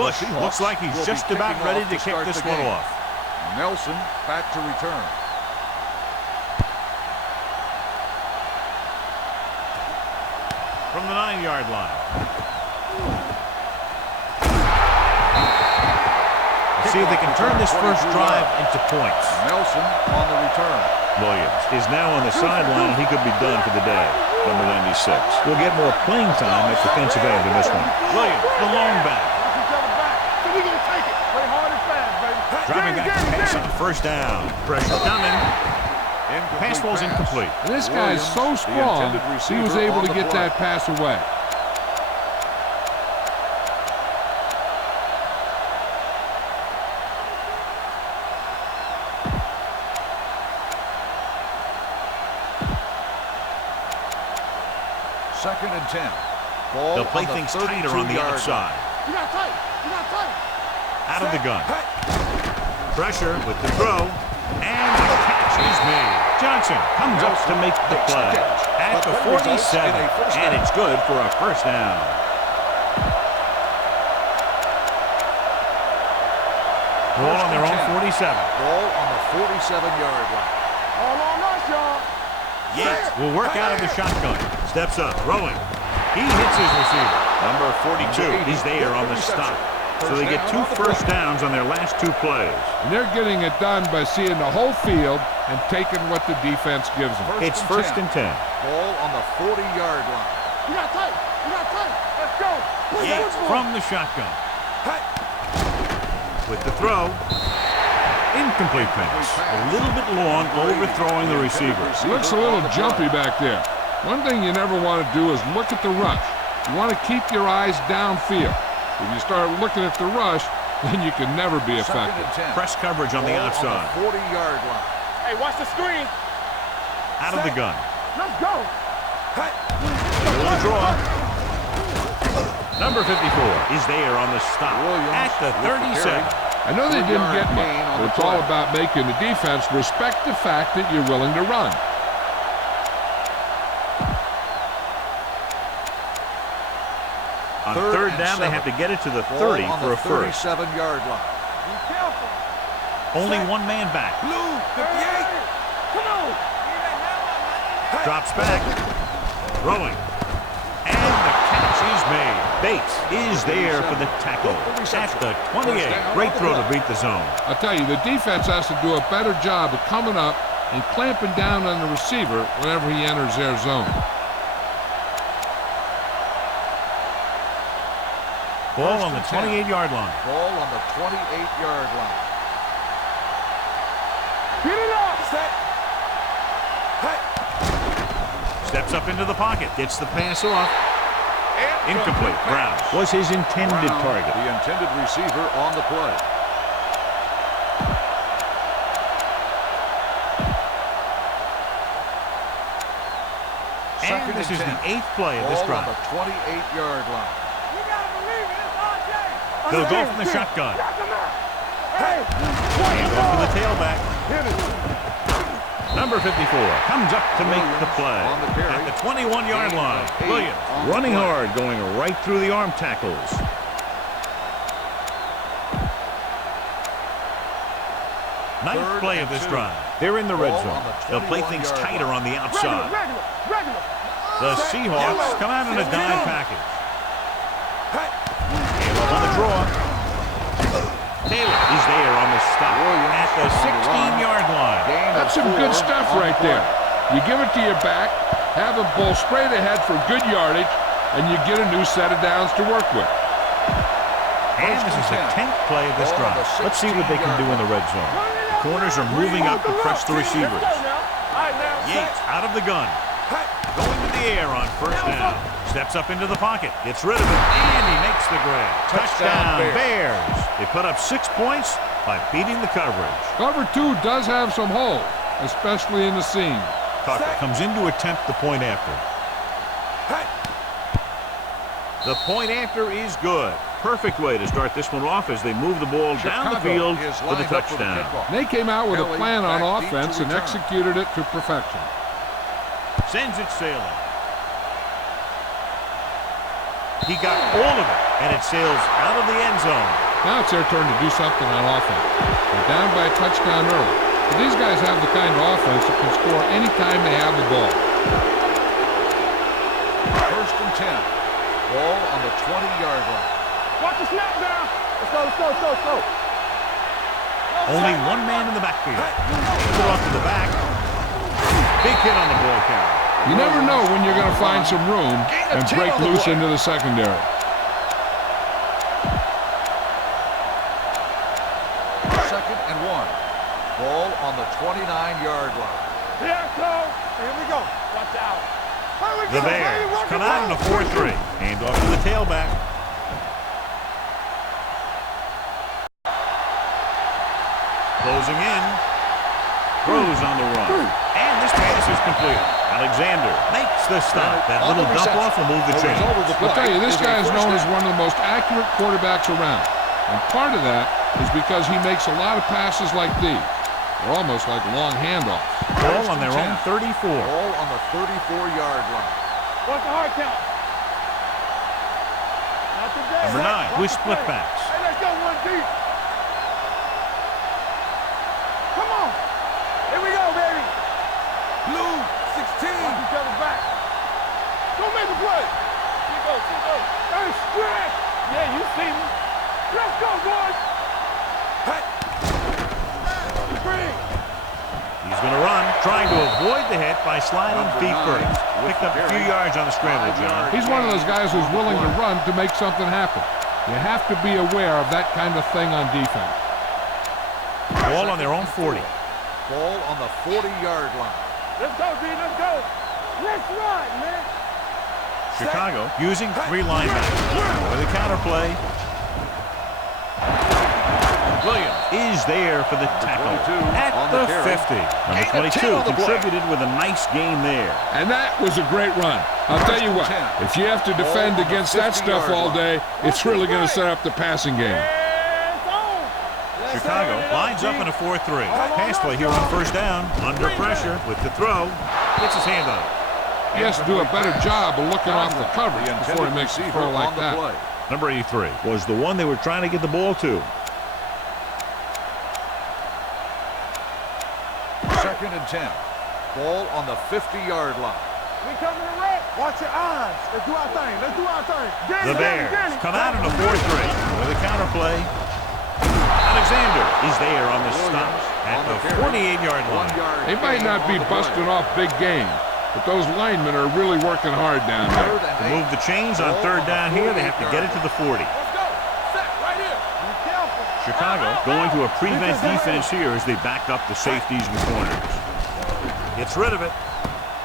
Bush looks like he's just about ready to kick this one off. Nelson back to return. From the 9-yard line. See if they can turn this first drive into points. Nelson on the return. Williams is now on the sideline, and he could be done for the day. Number 96 will get more playing time at defensive end in this one. Williams, the lone back. Driving back to pass on first down. Pressure coming. Pass ball's incomplete. This guy is so strong, he was able to get that pass away. Second and 10. They'll play things tighter on the outside. Out of the gun. Pressure with the throw. And the catch is made. Johnson comes up to make the play. At the 47. And it's good for a first down. Ball on their own 47. Ball on the 47-yard line. Yates will work out of the shotgun. Steps up, throwing. He hits his receiver. Number 42 is there on the stop. So they get 2 first downs on their last 2 plays. And they're getting it done by seeing the whole field and taking what the defense gives them. It's first and 10. Ball on the 40-yard line. Let's go. Yates from the shotgun. With the throw. Incomplete pass. A little bit long, overthrowing the receivers. Looks a little jumpy back there. One thing you never want to do is look at the rush. You want to keep your eyes downfield. If you start looking at the rush, then you can never be effective. Press coverage on the outside. 40-yard line. Hey, watch the screen. Out of the gun. Let's go. The draw. Number 54 is there on the stop. At the 37. I know they didn't get much, but it's all about making the defense respect the fact that you're willing to run. On third down, they have to get it to the 30 for a first. 37-yard line. Be careful. Only one man back. Blue, 58. Come on. Drops back. Throwing. And the catch is made. Bates is there for the tackle. At the 28. Great throw to beat the zone. I'll tell you, the defense has to do a better job of coming up and clamping down on the receiver whenever he enters their zone. Ball on the 28-yard line. Ball on the 28-yard line. Get it up. Steps up into the pocket. Gets the pass off. Incomplete. Brown was his intended target. The intended receiver on the play. And this is the 8th play of this drive. Ball on the 28-yard line. You gotta believe it. It's RJ. They'll go from the shotgun. Hey. And go for the tailback. Number 54 comes up to make the play. At the 21-yard line. Williams running hard, going right through the arm tackles. Ninth play of this drive. They're in the red zone. They'll play things tighter on the outside. Regular. The Seahawks come out in a dime package. And on the draw. Taylor is there on the stop at the 16-yard line. That's some good stuff right there. You give it to your back, have him pull straight ahead for good yardage, and you get a new set of downs to work with. And this is the 10th play of this drive. Let's see what they can do in the red zone. The corners are moving up to press the receivers. Yates out of the gun. Going to the air on first down. Steps up into the pocket. Gets rid of it. And he makes the grab. Touchdown, Bears. They put up 6 points by beating the coverage. Cover 2 does have some holes, especially in the seam. Tucker comes in to attempt the point after. The point after is good. Perfect way to start this one off as they move the ball down the field for the touchdown. They came out with a plan on offense and executed it to perfection. Sends it sailing. He got all of it, and it sails out of the end zone. Now it's their turn to do something on offense. They're down by a touchdown early. But these guys have the kind of offense that can score anytime they have the ball. First and 10. Ball on the 20-yard line. Watch the snap down. Let's go, let's go, let's go, let's go. Only one man in the backfield. Put off to the back. Big hit on the ball carrier. You never know when you're going to find some room and break loose into the secondary. Second and 1. Ball on the 29-yard line. Here it goes. Here we go. Watch out. The Bears come out in a 4-3. Hand off to the tailback. Closing in. Throws on the run. And this pass is completed. Alexander makes the stop. That little dump off will move the chain. I'll tell you, this guy is known as one of the most accurate quarterbacks around. And part of that is because he makes a lot of passes like these. They're almost like long handoffs. Ball on their own 34. Ball on the 34-yard line. Watch the hard count. Not today. Number 9 with split backs. Hey, let's go one deep. Come on. Here we go, baby. Blue 16. Watch each other back. Don't make the play. Here you go, here you go. Hey, stretch. Yeah, you see me. Let's go, boys. Hey. Free. He's going to run, trying to avoid the hit by sliding feet first. Picked up a few yards on the scramble, John. He's one of those guys who's willing to run to make something happen. You have to be aware of that kind of thing on defense. Ball on their own 40. Ball on the 40-yard line. Let's go, D. Let's go. Let's run, man. Chicago using 3 linebackers. With a counter play. Williams is there for the tackle at the 50. Number 22 contributed with a nice game there. And that was a great run. I'll tell you what, if you have to defend against that stuff all day, it's really going to set up the passing game. Chicago lines up in a 4-3. Pass play here on first down. Under pressure with the throw. Gets his hand on it. He has to do a better job of looking off the coverage before he makes a throw like that. Number 83 was the one they were trying to get the ball to. Second and 10. Ball on the 50-yard line. We coming to red. Watch your eyes. Let's do our thing. Let's do our thing. The Bears come out in a 4-3 with a counter play. Alexander is there on the stop at the 48-yard line. They might not be busting off big game, but those linemen are really working hard down there. To move the chains on third down here, they have to get it to the 40. Let's go. Set right here. Be careful. Chicago going to a prevent defense here as they back up the safeties and corners. Gets rid of it.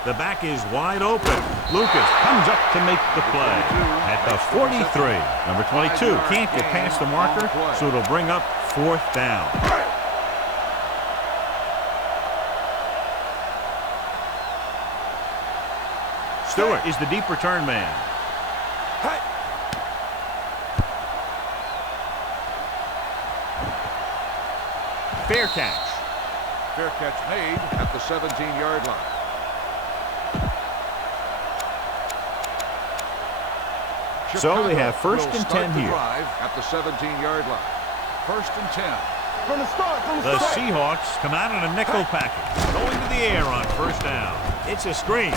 The back is wide open. Lucas comes up to make the play at the 43. Number 22 can't get past the marker, so it'll bring up 4th down. Stewart is the deep return man. Fair catch. Fair catch made at the 17-yard line. So they have first and 10 here. At the 17-yard line. First and 10. From the start, The Seahawks come out in a nickel package, going to the air on first down. It's a screen.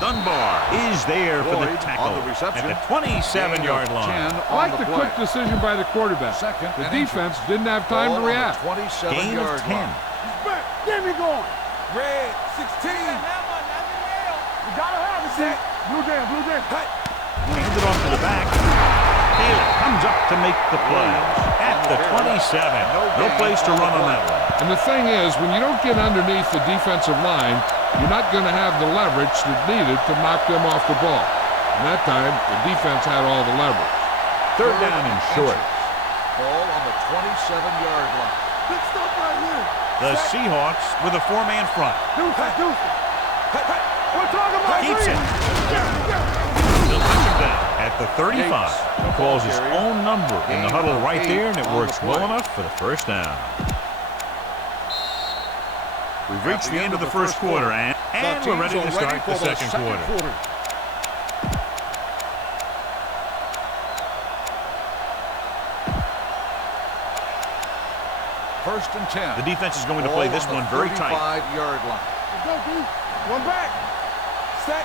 Dunbar is there for the tackle at the 27-yard line. I like the quick decision by the quarterback. The defense didn't have time to react. Gain of 10. Get me going. Red 16. You gotta have it, see. Blue jam, blue jam. Hands it off to the back. Taylor comes up to make the play at the 27. No place to run on that one. And the thing is, when you don't get underneath the defensive line, you're not going to have the leverage that's needed to knock them off the ball. And that time, the defense had all the leverage. Third down and short. Ball on the 27-yard line. Big stuff right here. The Seahawks with a 4-man front. Deuce it. We're talking about Keeps it. He'll touch him down at the 35. He calls his own number in the huddle right there, and it works well enough for the first down. We've reached the end of the first quarter, and we're ready to start the second quarter. First and 10. The defense is going to play this one very tight. 35-yard line. Go, D. One back. Set.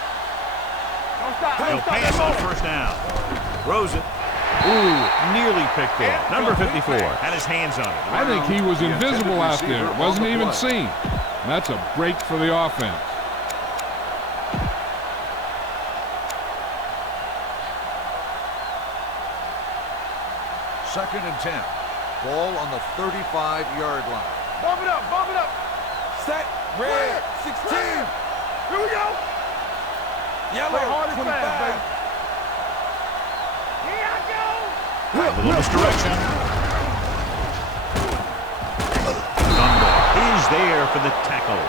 Don't stop. He'll pass on first down. Throws it. Ooh, nearly picked off. Number 54 had his hands on it. I think he was invisible out there. Wasn't even seen. That's a break for the offense. Second and 10. Ball on the 35-yard line. Bump it up, bump it up. Set. Red. 16. Here we go. Yellow. 25. Here I go. A little misdirection. Dunbar is there for the tackle.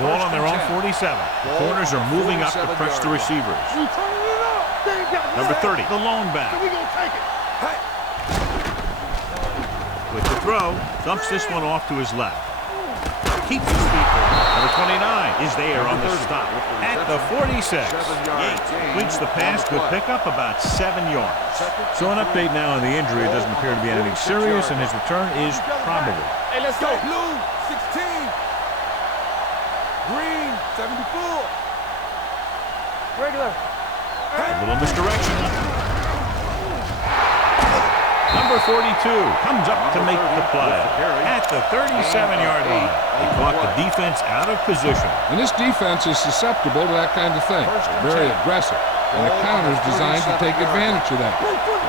Ball on their own 47. Corners are moving up to press the receivers. Number 30, the lone back. We gonna take it. With the throw, dumps this one off to his left. Keeps his feet moving. Number 29 is there on the stop. At the 46, Yates completes the pass to pick up about 7 yards. So an update now on the injury. It doesn't appear to be anything serious, and his return is probable. Hey, let's go. Blue, 16. Green, 74. Regular. A little misdirection. Number 42 comes up to make the play. At the 37-yard line, they caught the defense out of position. And this defense is susceptible to that kind of thing. Very aggressive. And the counter is designed to take advantage of that.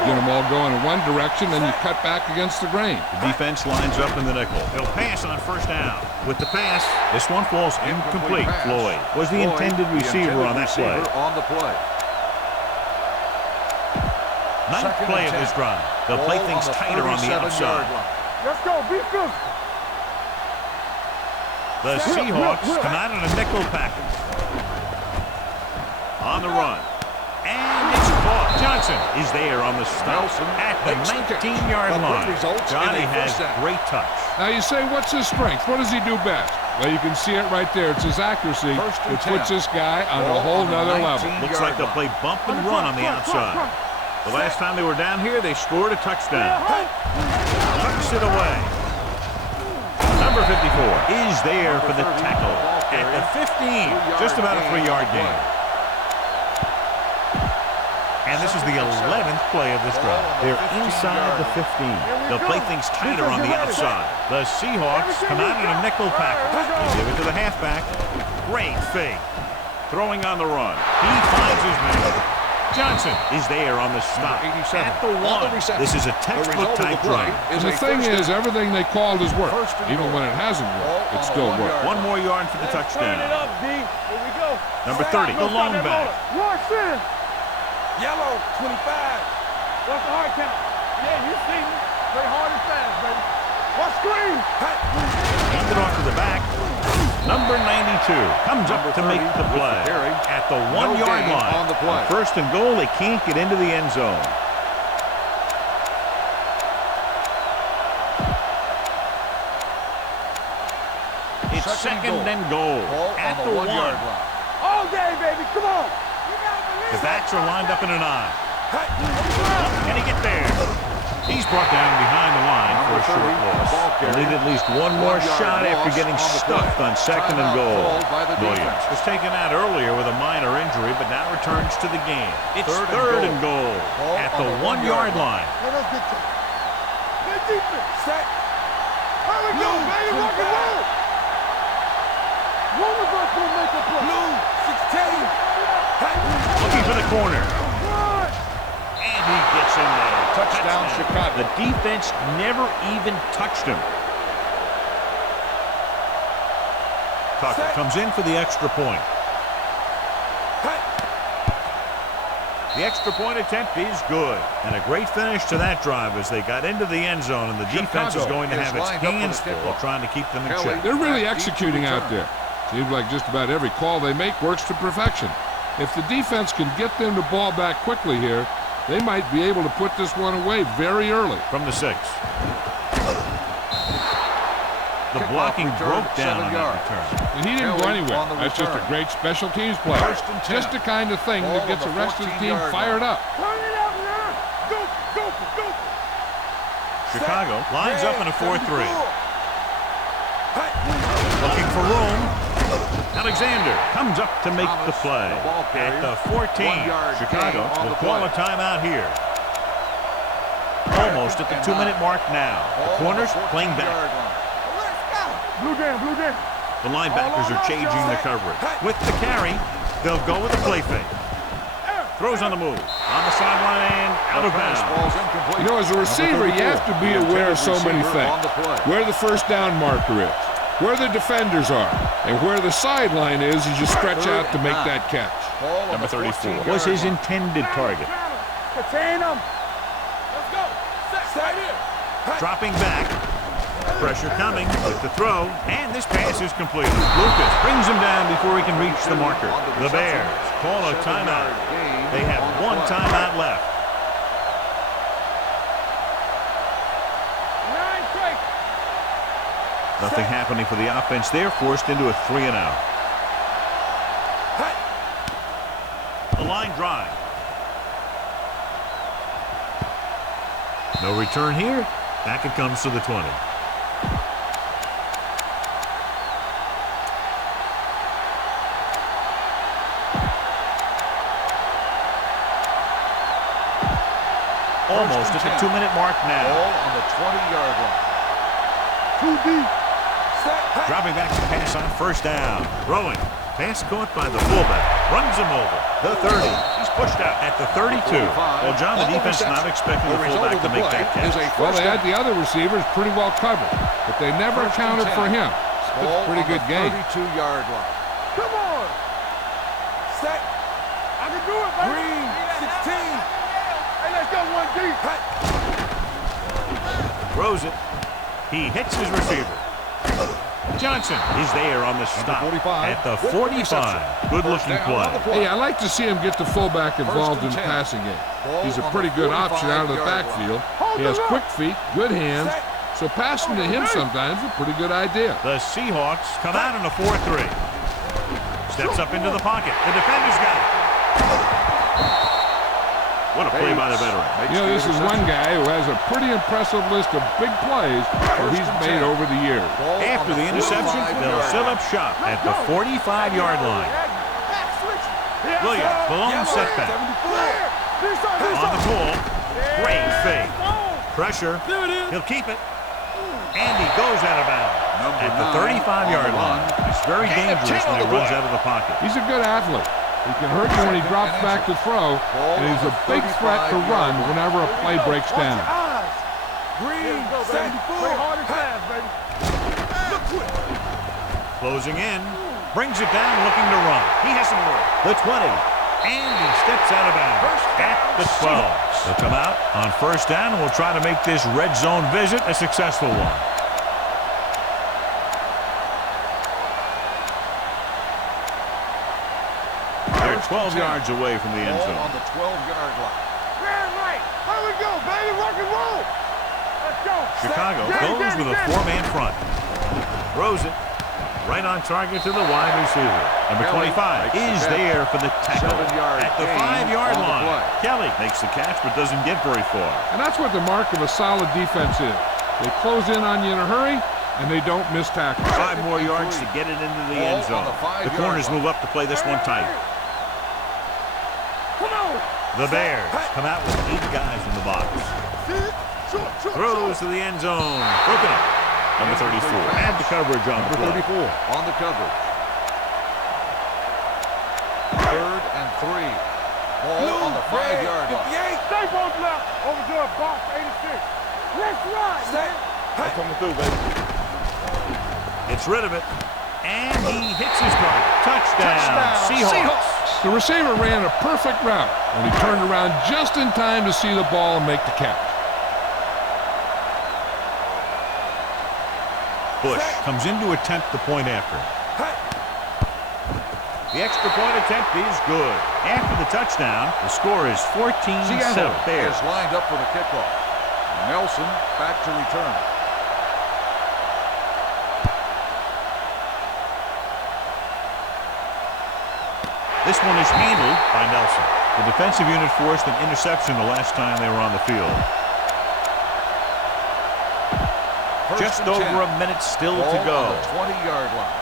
You get them all going in one direction, then you cut back against the grain. The defense lines up in the nickel. He'll pass on first down. With the pass, this one falls incomplete. Floyd was the intended receiver on that play. Ninth play of this drive. They'll play things tighter on the outside. Let's go. Be physical. The Seahawks come out in a nickel package. On the run. And it's caught. Johnson is there on the stop at the 19-yard line. Johnny has great touch. Now you say, what's his strength? What does he do best? Well, you can see it right there. It's his accuracy that puts this guy on a whole nother level. Looks like they'll play bump and run on the outside. The last time they were down here, they scored a touchdown. Tucks it away. Number 54 is there for the tackle at the 15. Just about a 3-yard gain. And this is the 11th play of this drive. They're inside the 15. They'll play things tighter on the outside. The Seahawks come out in a nickel package. They give it to the halfback. Great fake. Throwing on the run. He finds his man. Johnson is there on the stop at the 1. This is a textbook type drive. And the thing is, everything they called has worked. Even when it hasn't worked, it still worked. 1 more yard for the touchdown. Turn it up, D. Here we go. Number 30, the long back. Rush in. Yellow, 25. What's the hard count? Yeah, you see me. Play hard and fast, baby. Watch screen. Hand it off to the back. Number 92 comes up to make the play at the 1-yard line. On the play. First and goal, they can't get into the end zone. It's second and goal at the 1-yard line. All day, baby. Come on. The backs are lined up in an eye. Can he get there? He's brought down behind the line for a short loss. He'll need at least one more shot after getting stuffed on second and goal. Williams was taken out earlier with a minor injury, but now returns to the game. It's third and goal at the 1-yard line. Let us get to it. Good defense. Set. Here we go, baby. Rock and roll. One of us will make a play. Blue, 16. Looking for the corner. And he gets in there. Touchdown, Chicago. The defense never even touched him. Tucker comes in for the extra point. The extra point attempt is good. And a great finish to that drive as they got into the end zone, and the defense is going to have its hands full trying to keep them in check. They're really executing out there. Seems like just about every call they make works to perfection. If the defense can get them the ball back quickly here, they might be able to put this one away very early. From the 6. The blocking broke down on that return. And he didn't go anywhere. That's just a great special teams play. Just the kind of thing that gets the rest of the team fired up. Chicago lines up in a 4-3. Looking for room. Alexander comes up to make the play. At the 14, Chicago will call a timeout here. Almost at the 2-minute mark now. The corners playing back. Blue down. The linebackers are changing the coverage. With the carry, they'll go with a play fake. Throws on the move. On the sideline and out of bounds. You know, as a receiver, you have to be aware of so many things. Where the first down marker is, where the defenders are, and where the sideline is as you stretch out to make that catch. Number 34 was his intended target. Contain him. Let's go. Set here. Dropping back. Pressure coming with the throw, and this pass is completed. Lucas brings him down before he can reach the marker. The Bears call a timeout. They have one timeout left. Nothing happening for the offense. They're forced into a 3-and-out. The line drive. No return here. Back it comes to the 20. Almost at the 2-minute mark now. Ball on the 20-yard line. 2 deep. Dropping back to pass on first down. Throwing. Pass caught by the fullback. Runs him over. The 30. He's pushed out at the 32. Well, John, the defense not expecting the fullback to make that catch. Well, they had the other receivers pretty well covered, but they never accounted for him. It's a pretty good game. 32-yard line. Come on. Set. I can do it, baby. Green, 16. Hey, let's go 1 deep. Throws it. He hits his receiver. Johnson is there on the stop at the 45. Good-looking play. Hey, I like to see him get the fullback involved in the passing game. He's a pretty good option out of the backfield. He has quick feet, good hands, so passing to him sometimes is a pretty good idea. The Seahawks come out in a 4-3. Steps up into the pocket. The defender's got it. What a play by the veteran. You know, this is one guy who has a pretty impressive list of big plays that he's made over the years. After the interception, they'll set up shop at the 45-yard line. Williams, balloon setback. On the pull. Great fake. Pressure. He'll keep it. And he goes out of bounds at the 35-yard line. He's very dangerous when he runs out of the pocket. He's a good athlete. He can hurt you when he drops back to throw, and he's a big threat to run whenever a play breaks down. Green, 74. Play hard and fast, baby. Look quick. Closing in. Brings it down looking to run. He has some room. The 20. And he steps out of bounds at the 12. They'll come out on first down, and we'll try to make this red zone visit a successful one. They're 12 yards away from the end zone. On the 12-yard line. Right. Here we go, baby. Rock and roll. Let's go. Chicago goes with a 4-man front. Throws it. Right on target to the wide receiver. Number 25 is there for the tackle at the 5-yard line. Kelly makes the catch but doesn't get very far. And that's what the mark of a solid defense is. They close in on you in a hurry, and they don't miss tackles. 5 more yards to get it into the end zone. The corners move up to play this one tight. The Bears come out with 8 guys in the box. Throws to the end zone. Broken up. Number 34. Add the coverage on the play. 34 on the coverage. 3rd and 3. Ball on the 5-yard line. Stay both left. Over to a box, 86. Let's run, man. That's coming through, baby. Gets rid of it. And he hits his target. Touchdown. Seahawks. The receiver ran a perfect route, and he turned around just in time to see the ball and make the catch. Bush comes in to attempt the point after. The extra point attempt is good. After the touchdown, the score is 14-7. Bears lined up for the kickoff. Nelson back to return. This one is handled by Nelson. The defensive unit forced an interception the last time they were on the field. Just over a minute still to go. On the 20-yard line.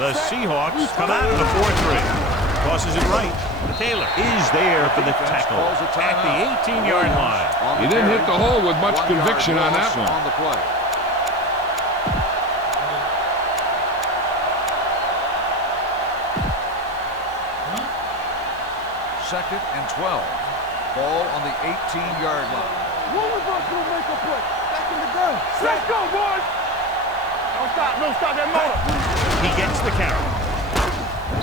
The Seahawks come out in a 4-3. Tosses it right. Taylor is there for the tackle at the 18-yard line. He didn't hit the hole with much conviction on that one. On the play. Second and 12. Ball on the 18-yard line. One of us will make a play. Back in the gun. Let's go, boys. Don't stop that motor. He gets the carry.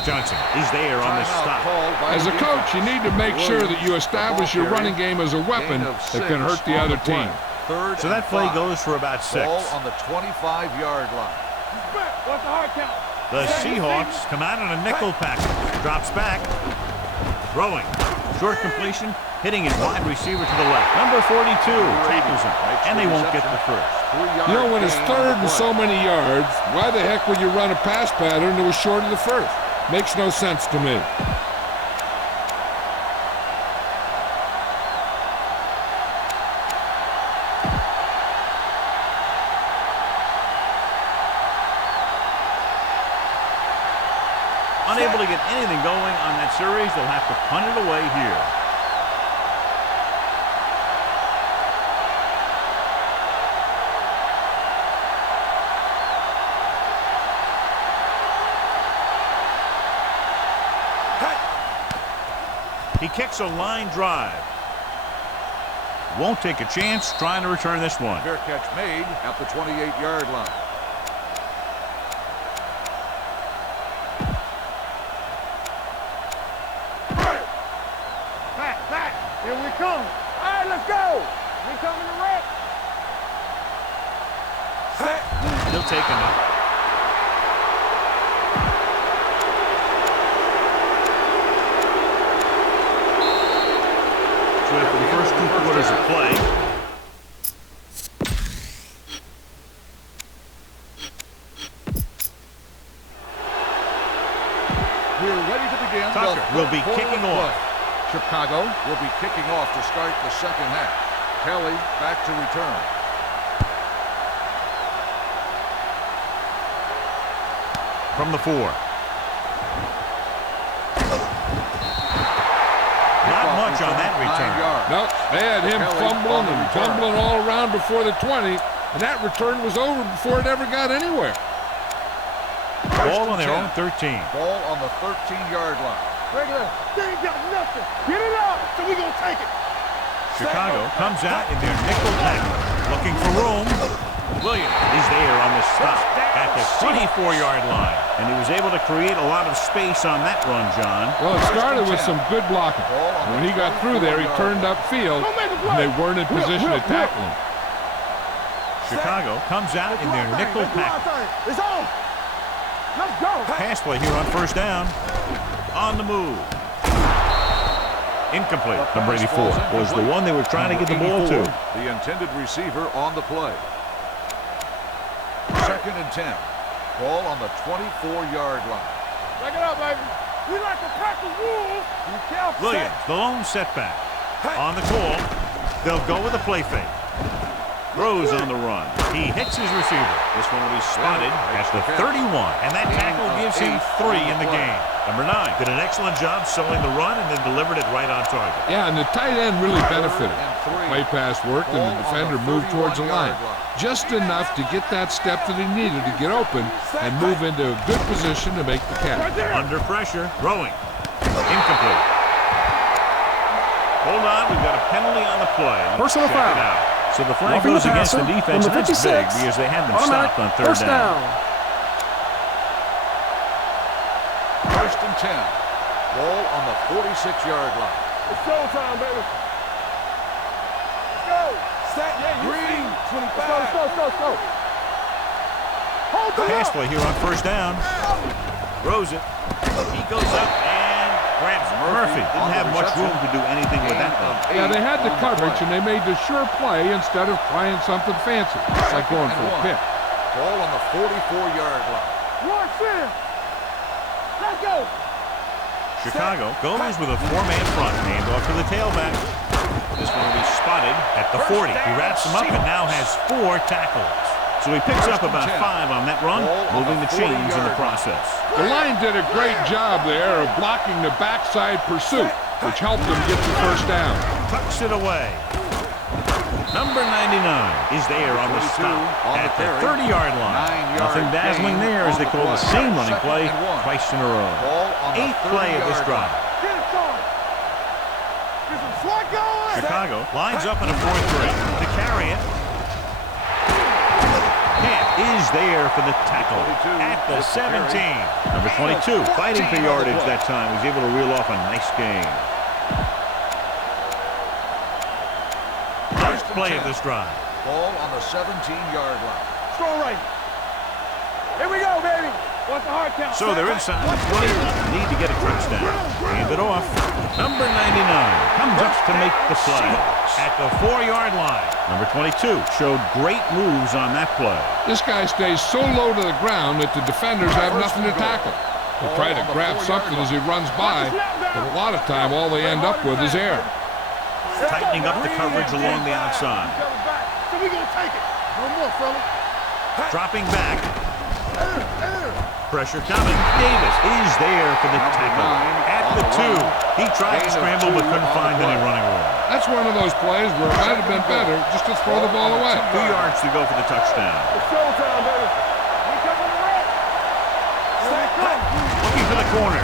Johnson is there on the stop. As a coach, you need to make sure that you establish your running game as a weapon that can hurt the other team. So that play goes for about 6. Ball on the 25-yard line. What's the hard count? The Seahawks come out in a nickel package. Drops back. Throwing. Short completion. Hitting his wide receiver to the left. Number 42 tackles him. And they won't get the first. You know, when it's third and so many yards, why the heck would you run a pass pattern that was short of the first? Makes no sense to me. Unable to get anything going on that series, they'll have to punt it away here. He kicks a line drive. Won't take a chance trying to return this one. Fair catch made at the 28-yard line. Back. Here we come. All right, let's go. We coming to wreck. He'll take a knee. So after the first 2 quarters of play, We're ready to begin. Tucker will be kicking off. Chicago will be kicking off to start the second half. Kelly back to return. From the 4. Not much on that return. Nope, they had him fumbling and tumbling all around before the 20, and that return was over before it ever got anywhere. Ball on their own 13. Ball on the 13-yard line. Regular. They ain't got nothing. Get it out, so we gonna take it. Chicago comes out in their nickel package, looking for room. Williams is there on the stop at the 24-yard line. And he was able to create a lot of space on that run, John. Well, it started with some good blocking. When he got through there, he turned upfield, and they weren't in position to tackle him. Chicago comes out in their nickel package. It's on. Let's go. Pass play here on first down. On the move. Incomplete. Number 84 was the one they were trying to get the ball to. The intended receiver on the play. Second and 10. Ball on the 24-yard line. Back it up, baby. We like to practice rules. You can't Williams, the lone setback. On the call, they'll go with a play fake. Throws on the run. He hits his receiver. This one will be spotted at the 31. And that tackle gives him 3 in the game. Number 9 did an excellent job selling the run and then delivered it right on target. Yeah, and the tight end really benefited. Play pass worked and the defender moved towards the line. Just enough to get that step that he needed to get open and move into a good position to make the catch. Under pressure, throwing. Incomplete. Hold on, we've got a penalty on the play. Personal foul. So the flag goes against the defense, and that's big because they had them stopped on third down. First and 10. Ball on the 46-yard line. It's showtime, baby. Let's go. Set. Yeah, green. 25. Let's go. Hold the Pass play here on first down. Throws it. He goes up and grabs Murphy. Didn't have much room to do anything with that one. Yeah, they had the coverage, and they made the sure play instead of trying something fancy, like going for a pick. Ball on the 44-yard line. Watch this. Let's go. Chicago goes with a four-man front. Hand off to the tailback. This one will be spotted at the 40. He wraps him up and now has 4 tackles. So he picks up about 5 on that run, moving the chains in the process. The line did a great job there of blocking the backside pursuit, which helped them get the first down. Tucks it away. Number 99 is there on the stop at the 30-yard line. Nothing dazzling there as they call the same running play twice in a row. 8th play of this drive. Chicago lines up in a 4-3 to carry it. Camp is there for the tackle at the 17. Number 22 fighting for yardage that time. Was able to reel off a nice gain. First play of this drive. Ball on the 17-yard line. Strong right. Here we go, baby. What's the hard count? So they're inside the 20. Need to get a touchdown. Hand it off. Number 99 comes up to make the play at the 4-yard line. Number 22 showed great moves on that play. This guy stays so low to the ground that the defenders have nothing to tackle. They try to grab something as he runs by, but a lot of time all they end up with is air. Tightening up the coverage along the outside. So we're going to take it. No more, fella. Dropping back. Pressure coming. Davis is there for the tackle at the 2. He tried to scramble but couldn't find any running room. That's one of those plays where it might have been better just to throw the ball away. 2 yards to go for the touchdown. It's showtime, baby. We coming to red. Looking for the corner.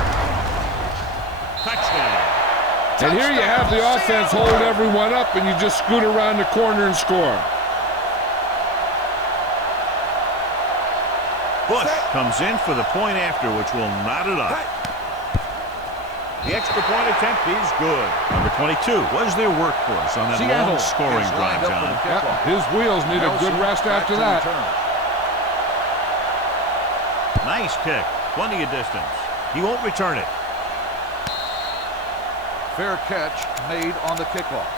Touchdown. And here you have the offense hold everyone up, and you just scoot around the corner and score. Bush comes in for the point after, which will knot it up. The extra point attempt is good. Number 22 was their workhorse on that long scoring drive, John. Yep, his wheels need a good rest after that. Nice kick. Plenty of distance. He won't return it. Fair catch made on the kickoff.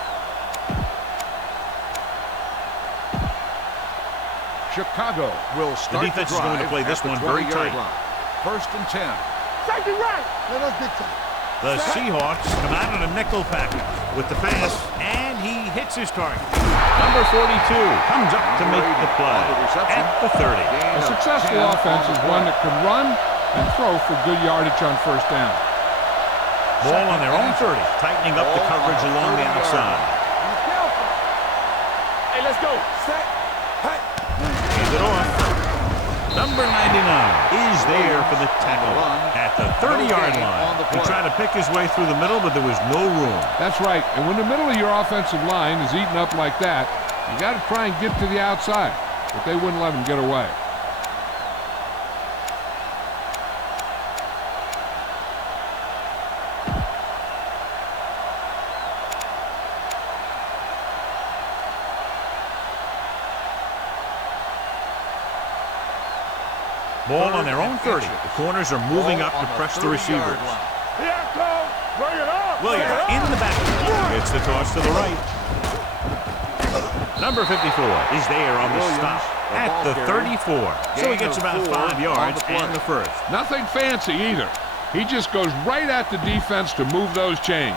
Chicago will start the defense is going to play this one very tight. First and 10. Safety right. Let us big time. The Seahawks come out in a nickel package with the pass, and he hits his target. Number 42 comes up to make the play at the 30. A successful offense is one that can run and throw for good yardage on first down. Ball on their own 30, tightening up the coverage along the outside. Hey, let's go. Set. Hand it off. Number 99 is there for the tackle at the 30-yard line. He tried to pick his way through the middle, but there was no room. That's right. And when the middle of your offensive line is eaten up like that, you got to try and get to the outside. But they wouldn't let him get away. Ball on their own 30. The corners are moving up to press the receivers. Here it comes. Bring it up. Williams in the backfield. Gets the toss to the right. Number 54 is there on the stop at the 34. So he gets about 5 yards and the first. Nothing fancy either. He just goes right at the defense to move those chains.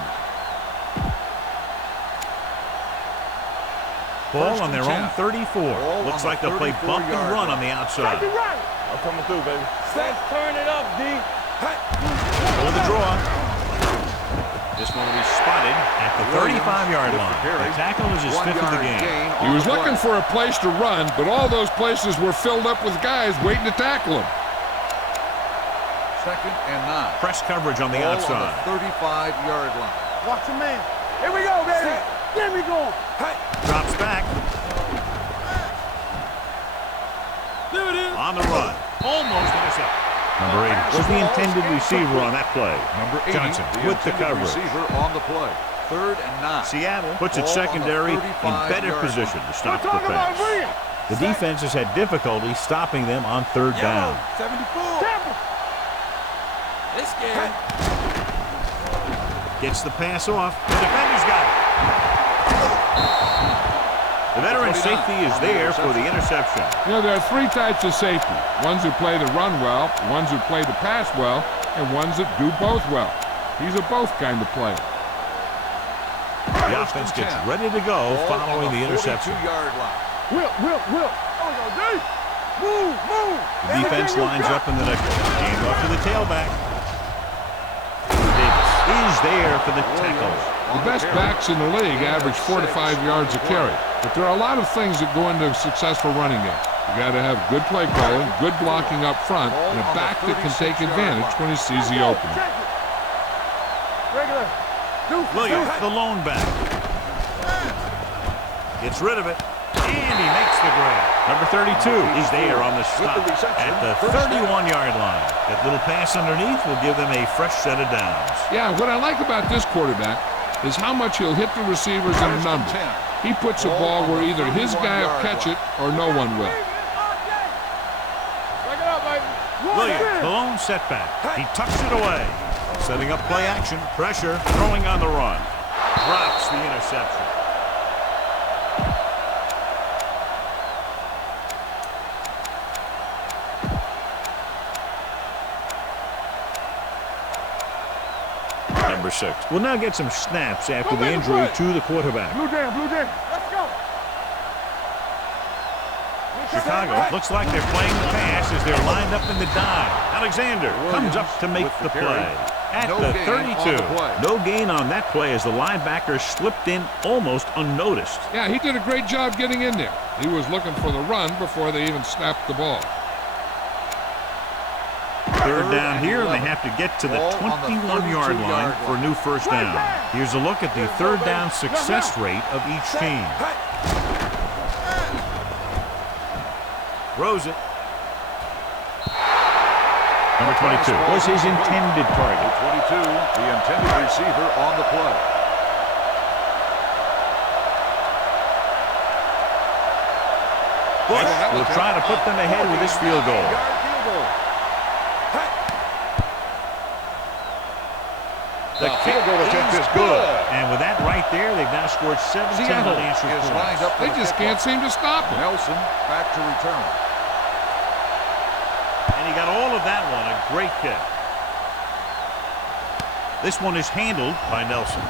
Ball on their own 34. Looks like they'll play bump and run on the outside. I'm coming through, baby. Let's turn it up, D. For the draw. This one will be spotted at the 35-yard line. The tackle is his 5th of the game. He was looking for a place to run, but all those places were filled up with guys waiting to tackle him. Second and 9. Press coverage on the outside. On the 35-yard line. Watch your man. Here we go, baby. Get me going. Drops back. There it is. On the run. Almost intercepted. Number 80 was the intended receiver on that play. Number 80, Johnson with the coverage. Receiver on the play. Third and 9. Seattle puts its secondary in better position to stop the pass. The defense has had difficulty stopping them on third down. 74. It's scared. Gets the pass off. The defender's got it. The veteran safety is there for the interception. You know, there are 3 types of safety. Ones who play the run well, ones who play the pass well, and ones that do both well. He's a both kind of player. The offense gets ready to go following the interception. Will. Move. The defense lines up in the nickel. Hand off to the tailback. Davis is there for the tackle. The best backs in the league average 4 to 5 yards a carry. But there are a lot of things that go into a successful running game. You got to have good play calling, good blocking up front, and a back that can take advantage when he sees the opening. Williams, the lone back. Gets rid of it, and he makes the grab. Number 32 is there on the stop at the 31-yard line. That little pass underneath will give them a fresh set of downs. Yeah, what I like about this quarterback is how much he'll hit the receivers in the numbers. He puts a ball where either his guy will catch it or no one will. Williams, the lone setback. He tucks it away. Setting up play action, pressure, throwing on the run. Drops the interception. Number 6 will now get some snaps after the injury to the quarterback. Blue jam. Let's go. Chicago looks like they're playing the pass as they're lined up in the dive. Alexander comes up to make the play. At the 32. No gain on that play as the linebacker slipped in almost unnoticed. Yeah, he did a great job getting in there. He was looking for the run before they even snapped the ball. Third down here, and they have to get to the 21-yard line for a new first down. Here's a look at the third down success rate of each team. Throws it. Number 22 was his intended target. 22, the intended receiver on the play. Bush will try to put them ahead with this field goal. The kick is good. And with that right there, they've now scored 17 unanswered points. They just can't seem to stop him. Nelson back to return. And he got all of that one. A great kick. This one is handled by Nelson.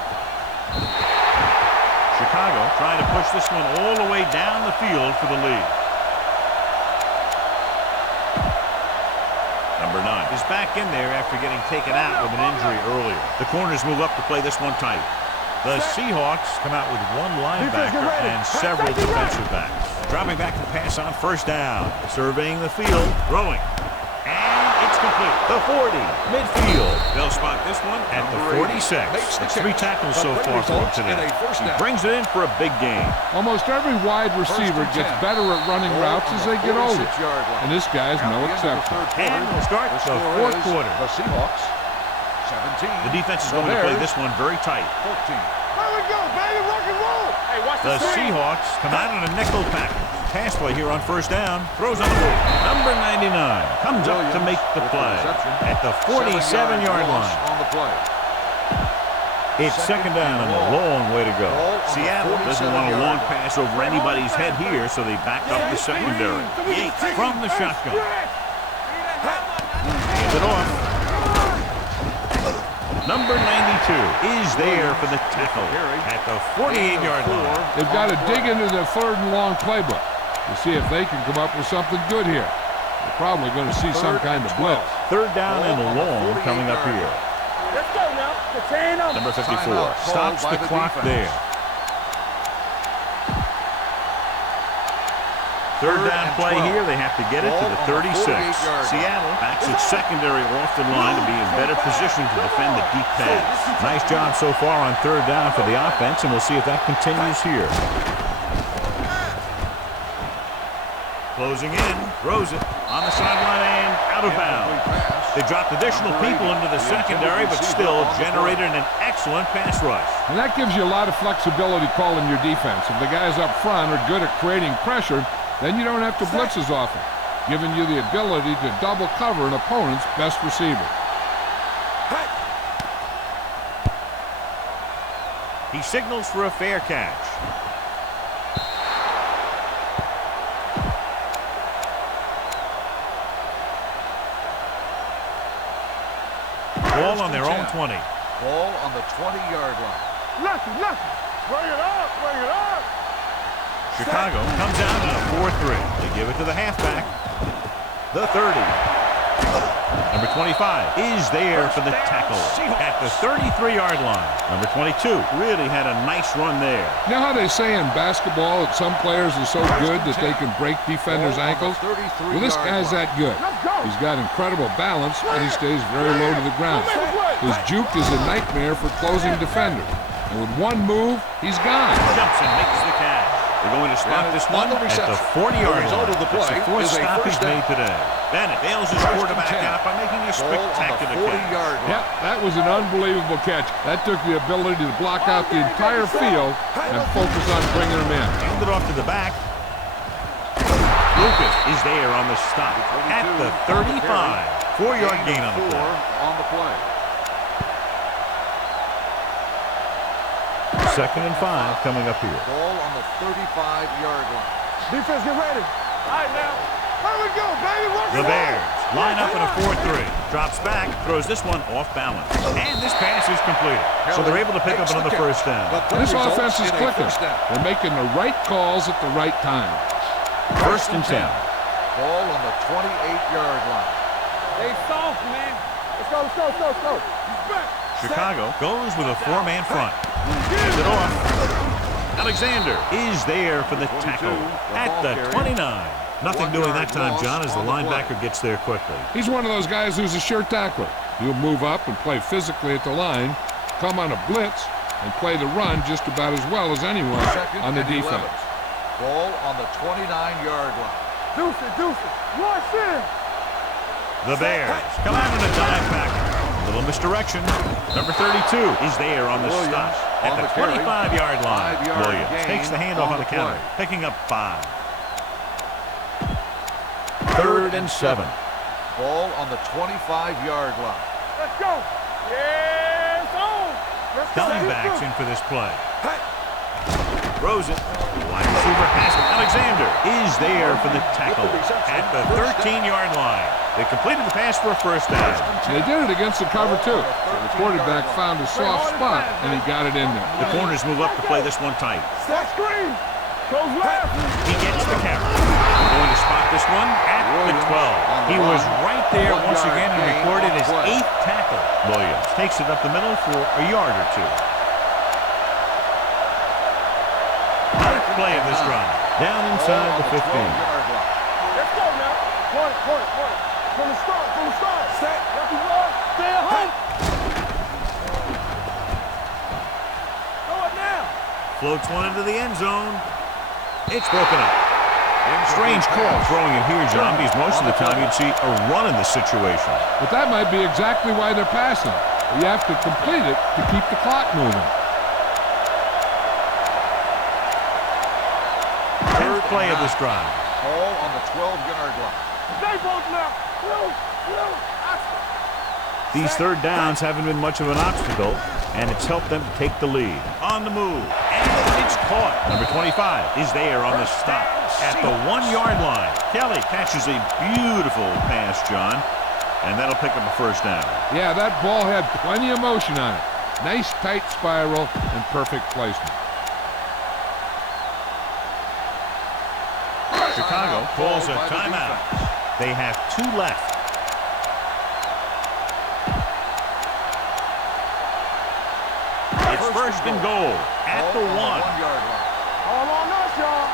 Chicago trying to push this one all the way down the field for the lead. Number 9 is back in there after getting taken out with an injury earlier. The corners move up to play this one tight. The Seahawks come out with one linebacker and several defensive backs. Dropping back to pass on first down. Surveying the field, throwing. And it's complete. The 40, midfield. They'll spot this one at the 46. That's 3 tackles so far for him today. He brings it in for a big game. Almost every wide receiver gets better at running routes as they get older. And this guy's no exception. And we'll start the fourth quarter. The Seahawks, 17. The defense is going to play this one very tight. 14. There we go, baby, rock and roll. Hey, watch The Seahawks come out in a nickel package. Pass play here on first down. Throws on the move. Number 99 comes up to make the play at the 47-yard line. On the play. It's second down and a long way to go. Seattle doesn't want a long pass over anybody's head here, so they back up the secondary. Yates from the shotgun. Hands it off. Number 92 is there for the tackle at the 48-yard line. They've got to dig into the third and long playbook to see if they can come up with something good here. They're probably going to see some kind of blitz. Third down and long coming up here. Let's go now. Number 54 stops the clock there. Third down play here. They have to get it to the 36. Seattle backs its secondary off the line to be in better position to defend the deep pass. Nice job so far on third down for the offense, and we'll see if that continues here. Closing in, throws it on the sideline and out of bounds. They dropped additional people into the secondary, but still generated an excellent pass rush. And that gives you a lot of flexibility calling your defense. If the guys up front are good at creating pressure, then you don't have to blitz as often, giving you the ability to double cover an opponent's best receiver. He signals for a fair catch. on their own 20. Ball on the 20-yard line. Lucky. Bring it up. Chicago comes out in a 4-3. They give it to the halfback. The 30. Number 25 is there for the tackle at the 33-yard line. Number 22 really had a nice run there. You know how they say in basketball that some players are so good that they can break defenders' ankles? Well, this guy's that good. He's got incredible balance, and he stays very low to the ground. His juke is a nightmare for closing defenders. And with one move, he's gone. Jumps and makes the catch. They're going to spot this one at the 40-yard line. It's the fourth stop he's made today. Bennett bails his quarterback out by making a spectacular catch. Yep, that was an unbelievable catch. That took the ability to block out the entire field and focus on bringing him in. Handed off to the back. Lucas is there on the stop at the 35. 4-yard gain on the play. Second and 5 coming up here. Ball on the 35-yard line. Defense, get ready. All right, now. Here we go, baby. The Bears line up in a 4-3. Drops back, throws this one off balance. And this pass is completed. So they're able to pick up another first down. This offense is clicking. They're making the right calls at the right time. First and 10. Ball on the 28-yard line. They soft, man. Let's go. He's back. Chicago goes with a 4-man front. Hands it off. Alexander is there for the tackle at the 29. Nothing doing that time, John, as the linebacker gets there quickly. He's one of those guys who's a sure tackler. He'll move up and play physically at the line, come on a blitz, and play the run just about as well as anyone on the defense. Ball on the 29-yard line. Deuces. Watch in. The Bears come out in a dive package. Little misdirection. Number 32 is there on the stop at the 25-yard line. Williams takes the handoff on the counter, picking up 5. Third and 7. Ball on the 25-yard line. Let's go. Yes, Coming back in for this play. Throws it. Wide receiver has it. Alexander is there for the tackle at the 13-yard line. They completed the pass for a first down. They did it against the cover, too. The quarterback found a soft spot, and he got it in there. The corners move up to play this one tight. Step screen. Goes left. He gets the carry. Going to spot this one at the 12. He was right there once again and recorded his 8th tackle. Williams takes it up the middle for a yard or 2. Ninth play of this drive. Down inside the 15. Let's go now. Point. From the start. Set. Stay at home. Go it now. Floats one into the end zone. It's broken up. Strange call throwing it here, John, because most of the time you'd see a run in this situation. But that might be exactly why they're passing. You have to complete it to keep the clock moving. Third play of this drive. Ball on the 12-yard line. Stay both now. These third downs haven't been much of an obstacle, and it's helped them to take the lead. On the move, and it's caught. Number 25 is there on the stop at the 1-yard line. Kelly catches a beautiful pass, John, and that'll pick up a first down. Yeah, that ball had plenty of motion on it. Nice tight spiral and perfect placement. Chicago calls a timeout. They have 2 left. It's first and goal at the 1. All on us, y'all.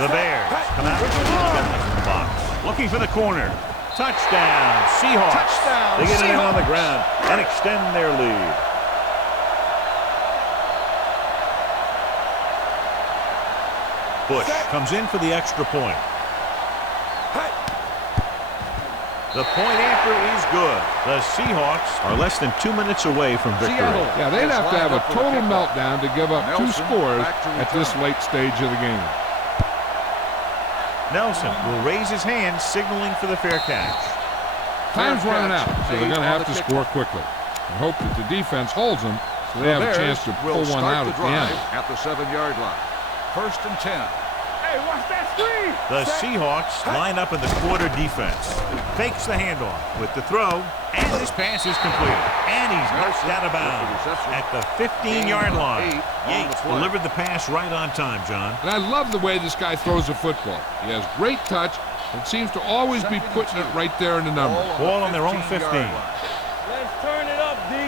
The Bears come out with the box. Looking for the corner. Touchdown, Seahawks. They get it in on the ground and extend their lead. Bush comes in for the extra point. The point after is good. The Seahawks are less than 2 minutes away from victory. Yeah, they'd have to have a total meltdown to give up 2 scores at this late stage of the game. Nelson will raise his hand, signaling for the fair catch. Time's running out, so they're going to have to score quickly. And hope that the defense holds them so they have a chance to pull one out at the end. At the 7-yard line. First and 10. Hey, Hey, watch that screen. The Seahawks line up in the quarter defense. Fakes the handoff with the throw, and this pass is completed. And he's knocked out of bounds at the 15-yard line. Yates delivered the pass right on time, John. And I love the way this guy throws the football. He has great touch and seems to always be putting it right there in the number. Ball on their own 15. Let's turn it up, D.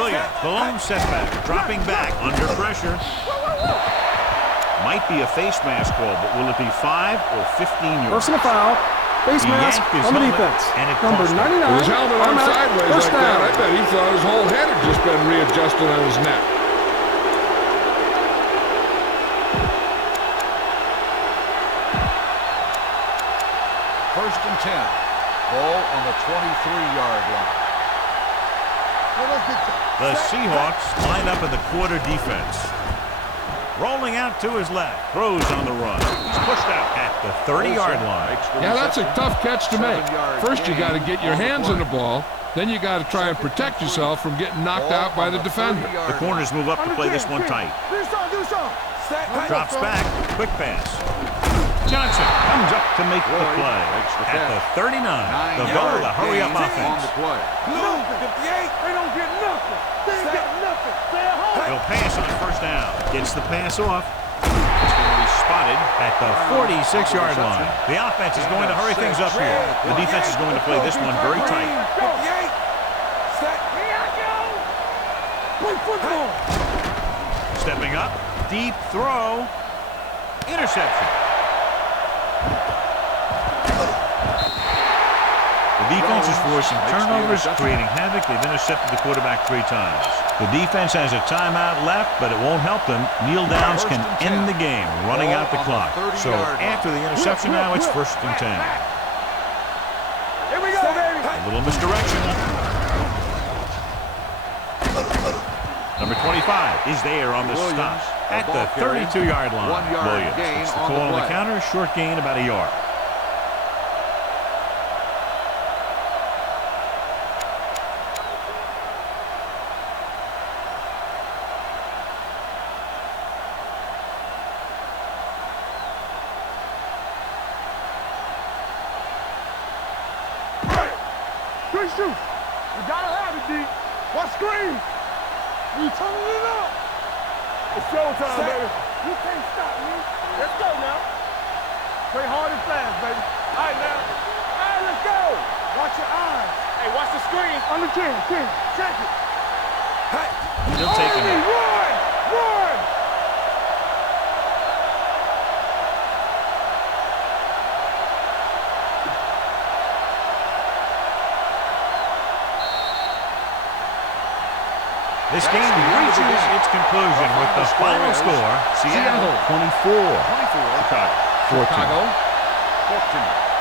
Williams, the lone setback, dropping back under pressure. Might be a face mask call, but will it be 5 or 15 yards? Personal foul. Face mask on the defense. Number 99. With his helmet on sideways First like down. that, I bet he thought his whole head had just been readjusted on his neck. First and 10. Ball on the 23-yard line. The Seahawks line up in the quarter defense. Rolling out to his left. Throws on the run. He's pushed out at the 30-yard line. Yeah, that's a tough catch to make. First, you got to get your hands on the ball. Then you got to try and protect yourself from getting knocked out by the defender. The corners move up to play this one tight. Drops back. Quick pass. Johnson comes up to make the play. At the 39, the goal with a hurry-up offense. Blue, 58. They don't get nothing. They ain't got nothing. Stay at home. He'll pass on first down. Gets the pass off. It's going to be spotted at the 46-yard line. The offense is going to hurry things up here. The defense is going to play this one very tight. 58. Set. Here I go. Play football. Stepping up. Deep throw. Interception. The defense is forcing turnovers, creating havoc. They've intercepted the quarterback 3 times. The defense has a timeout left, but it won't help them. Kneel downs can end the game, running out the clock. So after the interception now, it's first and 10. Here we go, baby. A little misdirection. Number 25 is there on the stop at the 32-yard line. Williams gets the call on the counter, short gain about a yard. Good shoot. You gotta have it, D. What screen? You turning it up. It's showtime, baby. You can't stop me. Let's go now. Play hard and fast, baby. All right, now. All right, let's go. Watch your eyes. Hey, watch the screen. On the 10. Check it. Hey. He'll take it. Run! Run! This game reaches its conclusion with the final score. Seattle 24. Chicago 14.